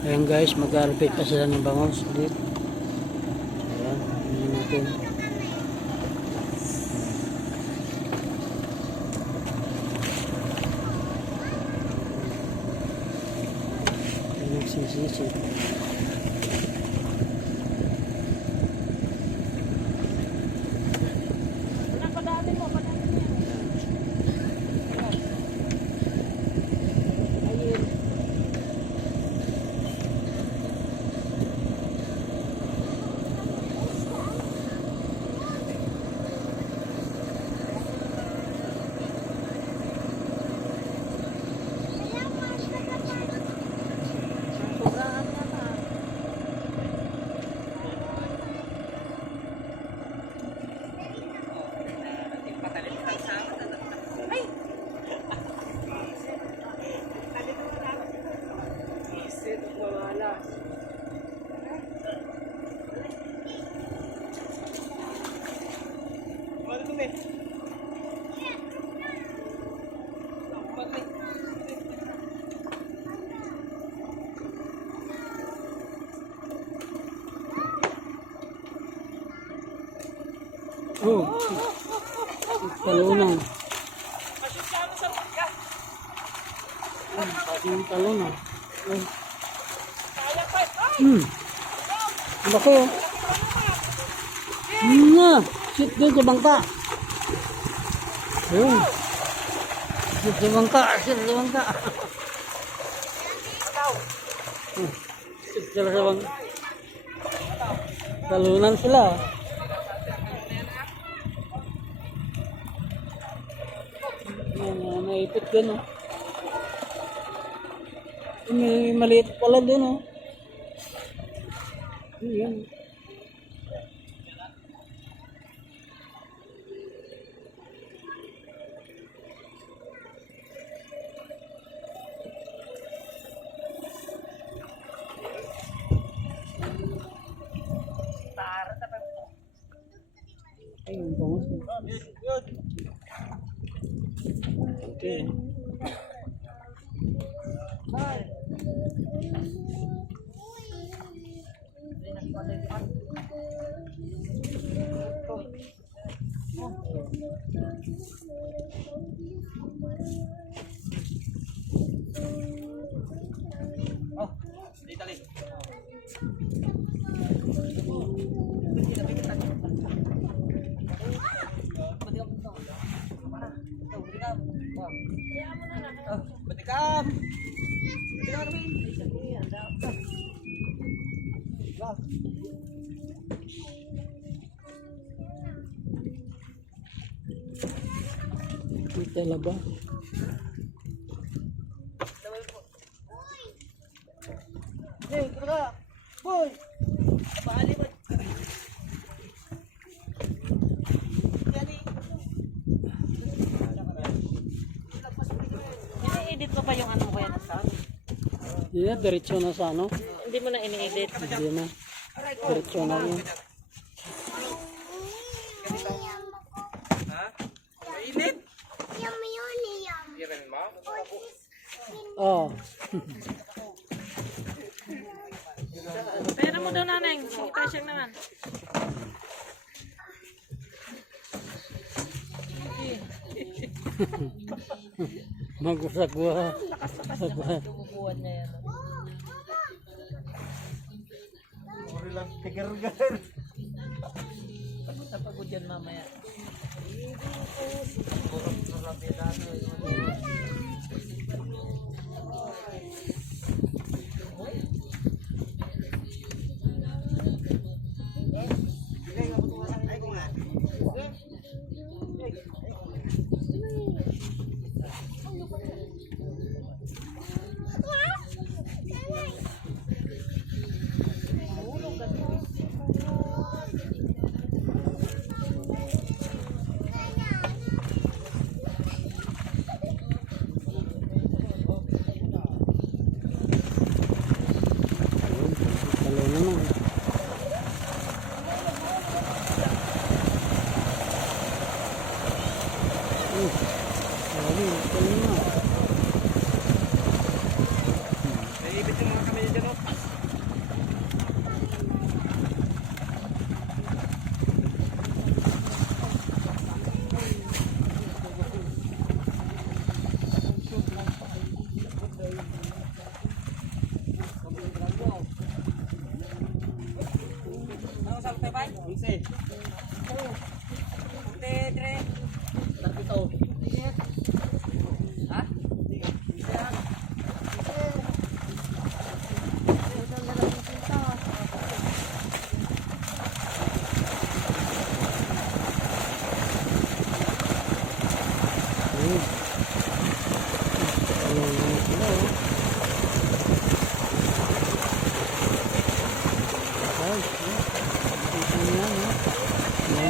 Ayan guys, mag-arbit pa sila ng bangos ulit. Ayan, hindi natin. Ayan, nagsisisi. Oh, talunan. Yung talunan. Bako. Nga, sit doon sa bangka. Ayun. Sit sa bangka, sit sa bangka. Sit sila sa bangka. Talunan sila. Naipit dun, oh. May maliit pala dun, oh. Ayan. Ayun, bangos. Okay. Oh, dito lang. Batikam. Batikam kami. Kita laba. Hey, kerja. Boy. Apa hal ini? Edit mo pa yung ano ko yan sa? Yeah, diretso na sa ano? Hindi mo na ini-edit. Hindi na. Diretso na yun. Ha? Mainit? Oh. Pera mo daw nanay. Kita siyang naman. Magusagwa. Lakas-lakas tumubuhan niya yan. Napagod yan mamaya.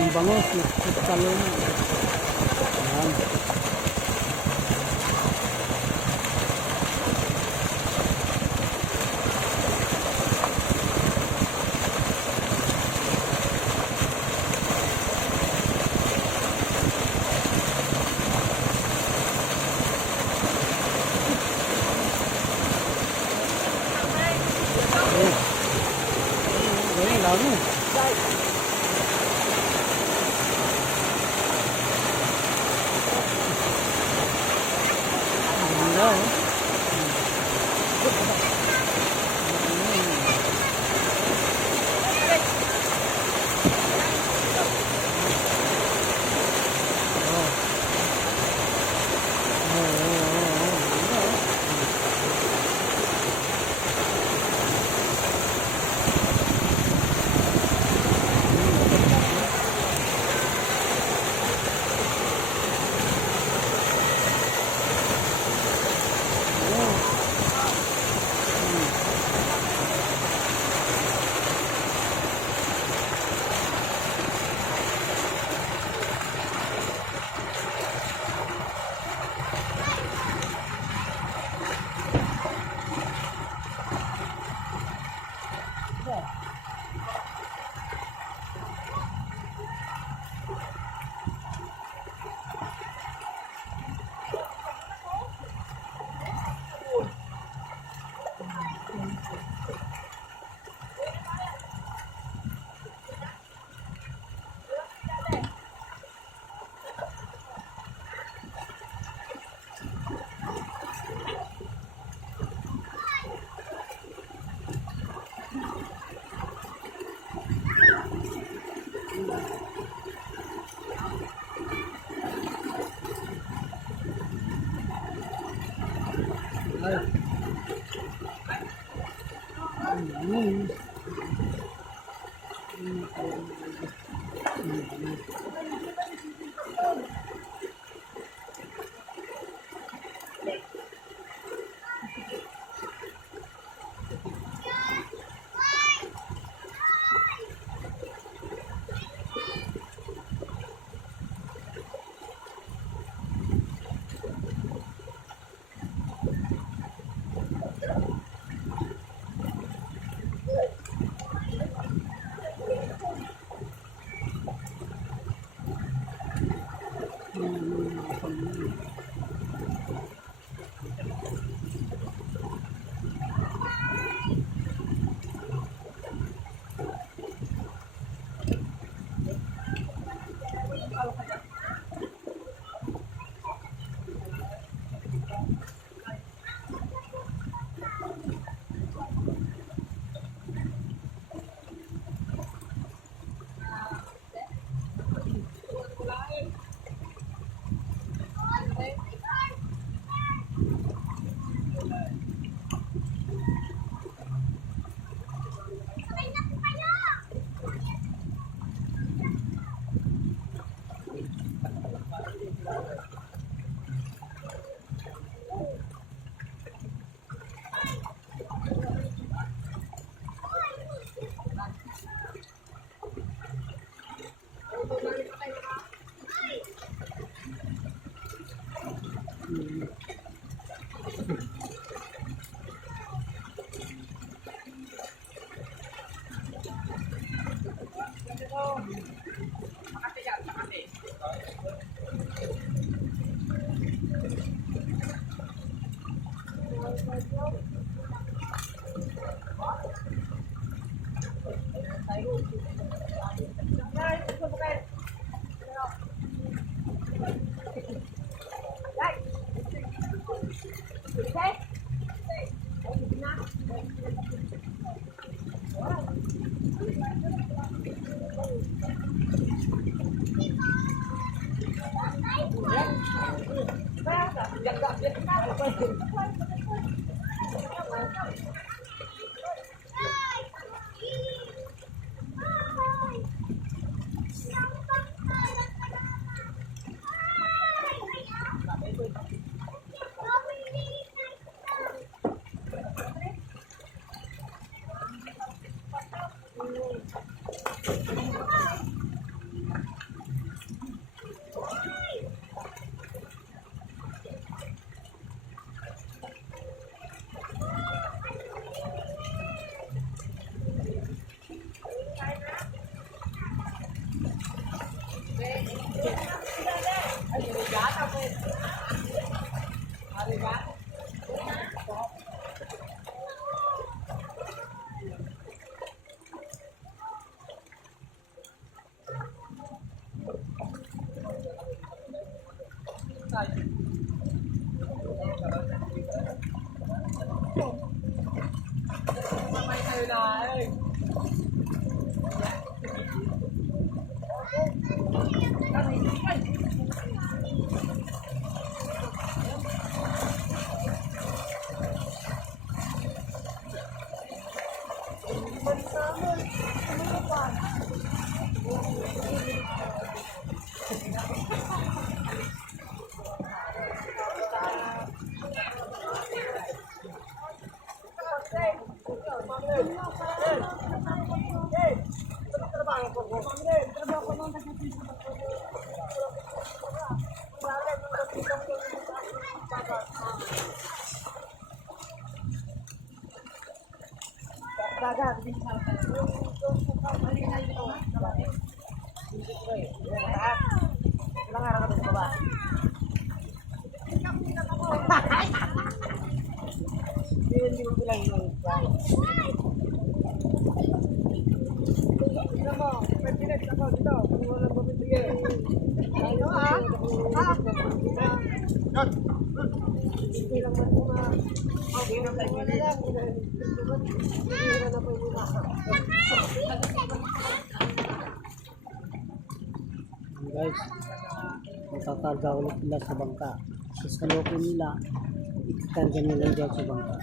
Yung bangos, yung talon. Ayan. Ayan, lalo. Ganda, oh. Guys, makakarga ulit nila sa bangka. Sa loob nila, ikarga nila dyan sa bangka.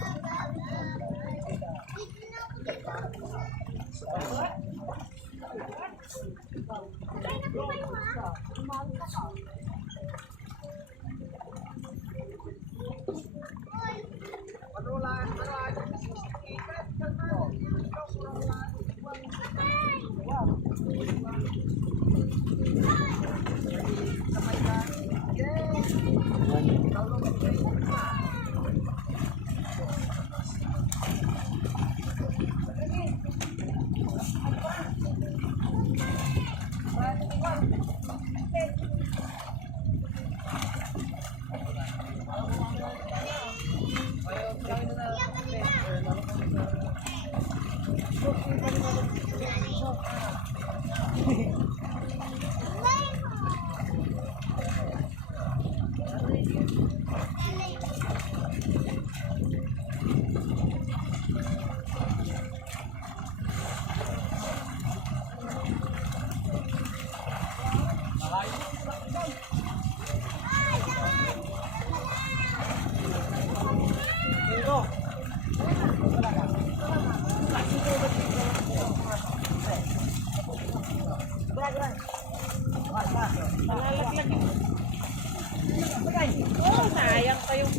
Oh, sayang pa yung...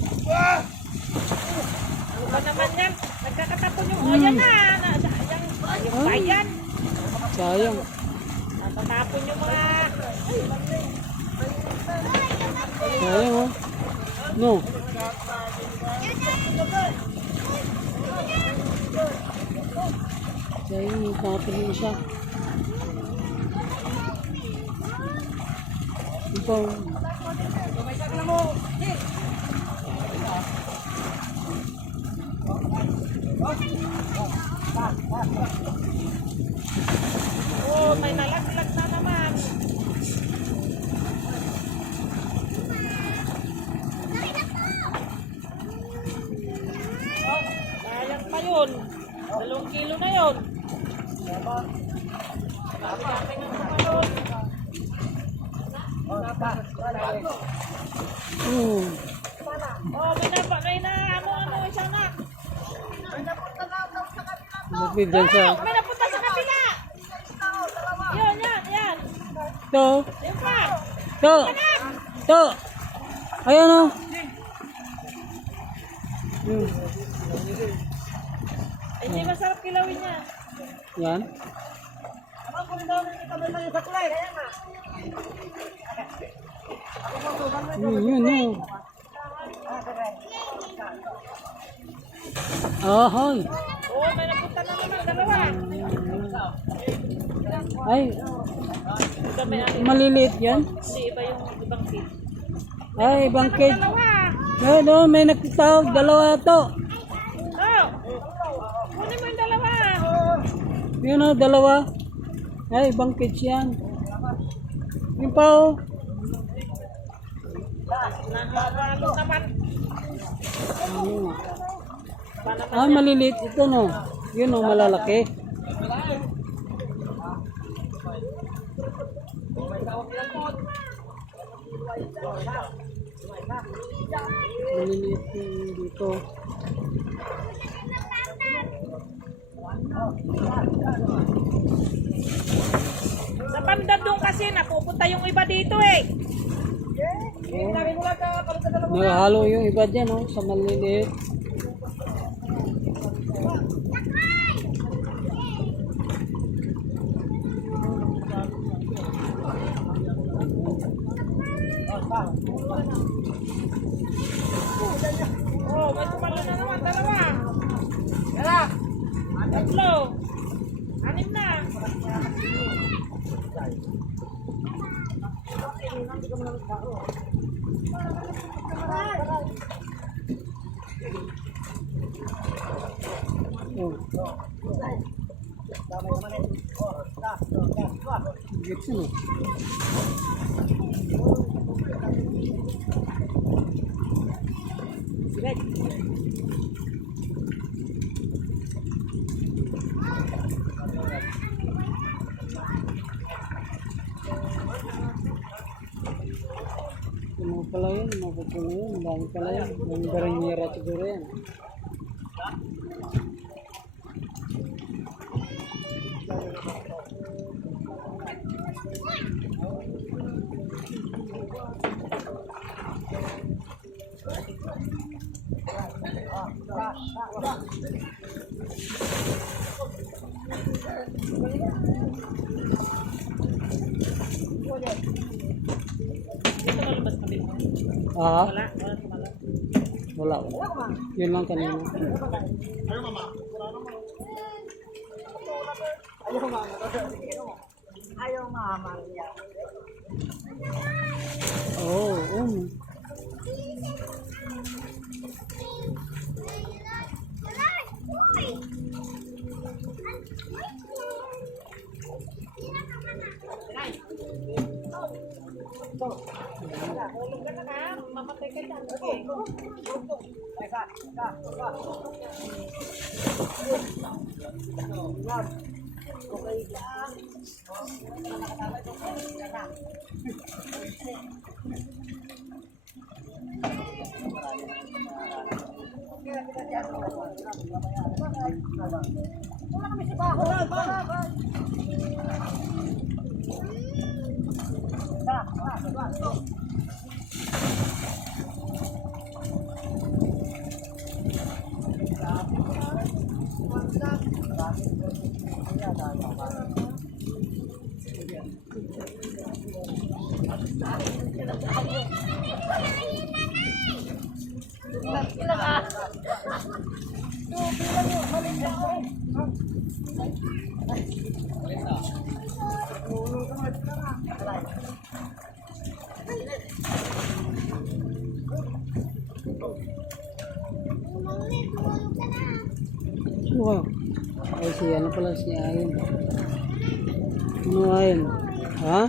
Ano ba naman yan? Nagkakatapon yung... Oh, yan na! Sayang. Yung bayan. Sayang. Natatapon yung mga... Sayang oh. No. Sayang, tapon yung isa. Ikaw. Oh, may nalaglag na naman. Oh, sayang pa yun. 2 kilo na yun. Dami-dami na naman yun. Oh, may ano, isa na. Lupit dyan sa... May napunta sa kapila. Yun, yan. Ito. Yung pa. Ito. Ito. Ayan o. Hindi masarap kilawin niya. Yan. Yun. Ahoy. Oo, may napunta na naman, dalawa. Ay, Iba may ano, maliliit yan. hindi iba yung ibang kid. Ay, ibang kid. Dalawa. No, may nagtawag. Dalawa to. Oh, kunin mo yung dalawa. Yun o, dalawa. Ay, ibang kids yan. Yung pa o. Nakakalo naman. Ayun. Pa naman. Ah, maliliit ito no. Yun o, malalaki. Maliliit yung dito. Sa banda doon kasi napupunta yung iba dito eh. Nakahalo yung iba dyan o, sa maliliit. Oh, may tumalo na naman, dalawa. Tatlo. Anim na. Oh. Gitsin o. Ano pala yun? Mapupuno yun. Ang dami pala yun. Ang garanyera siguro yan. Dito na lumabas kami. Ah? Wala tumalo. Wala. Yun lang kanina. Oh, Hulog ka na ka. Mamatay ka dyan. Okay. Wow. Ay, si ano pala si Ayon. Ano Ayon? Ha?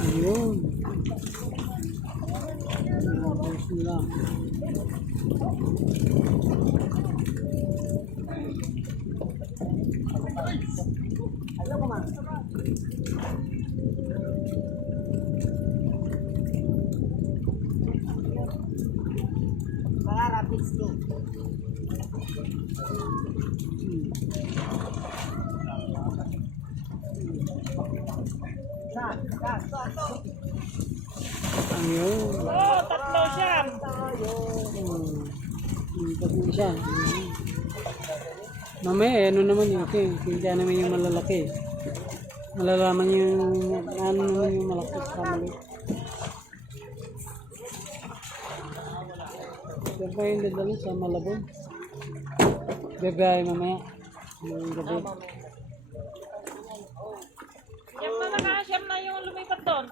Ayun. Tapos nila. Ayun. Oh, tatlo siya. Pag isa. Mamaya, ano naman yun? Kaya naman yung malalaki. Malalaman yung ano naman yung malaki sa maliit. Diyan pa yung dadali sa Malabon. Bebay mamaya. Yung gabi. Siyam na nakasiyam na yung lumipat doon.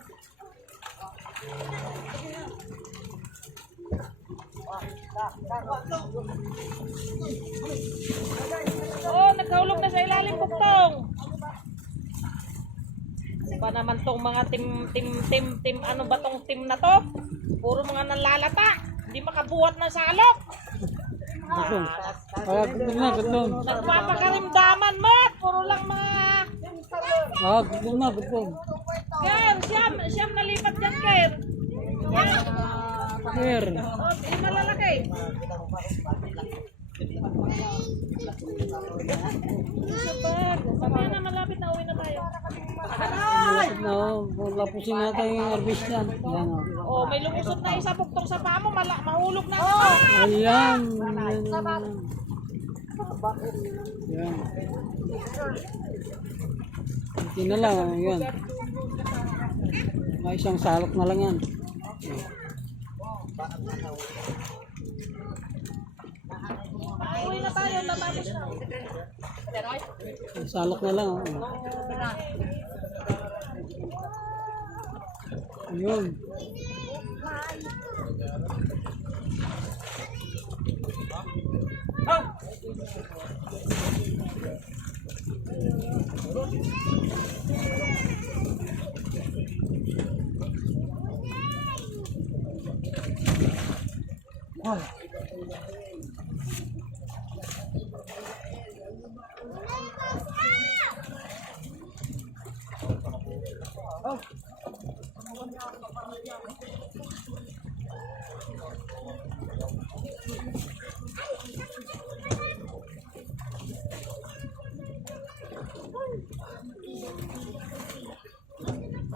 Oh, nagkaulog na sa ilalim buktong. Ano ba naman tong mga tim, ano ba tong tim na to? Puro mga nalalata. Hindi makabuhat ng salok. Gutom. Gutom. Nagpapakarimdaman mo. Puro lang mga... Gutom. Ken, siyam nalipat dyan, Ken. Yan. Here. Oh, yung malalaki. Super. Sama na, malapit na uwi na tayo. Malapit na lapusin natin yung harvest yan. Yan o. Oh, may lumusot na isa buktong sa paa mo, mahulog na. Ayan. Yan. Hindi na lang. Yan. May isang salok na lang yan. Uwi na tayo, natapos na. Isang salok na lang. Ayun.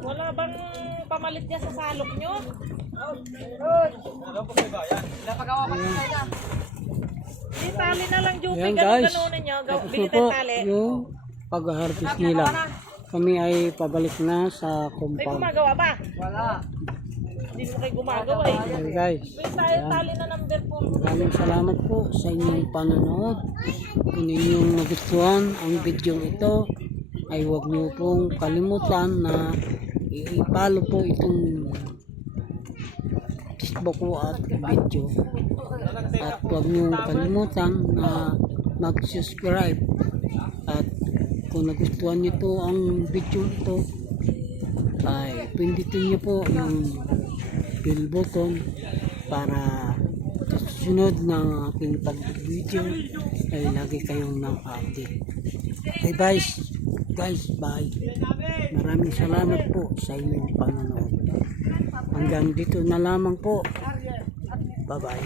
Wala bang pamalit niya sa salok nyo? Di tali na lang, Jupi. Ayan guys. Ganunin nyo. Tapos na Bili po tayo tali. yung pag-harvest nila. Kami ay pabalik na sa May compound. gumagawa ba? Wala. Hindi mo kayo gumagawa eh. Ayan guys. Bili tayo tali na number 4. Maraming salamat po sa inyong panonood. Kung inyong nagustuhan ang video ito, ay huwag niyo pong kalimutan na i-follow po itong Facebook ko at video. At huwag niyo kalimutan na mag-subscribe. At kung nagustuhan niyo to ang video ito, ay pindutin niyo po yung bell button para sunod ng aking pag-video ay lagi kayong na-update. Okay guys, bye. Maraming salamat po sa inyong panonood. Hanggang dito na lamang po. Bye bye.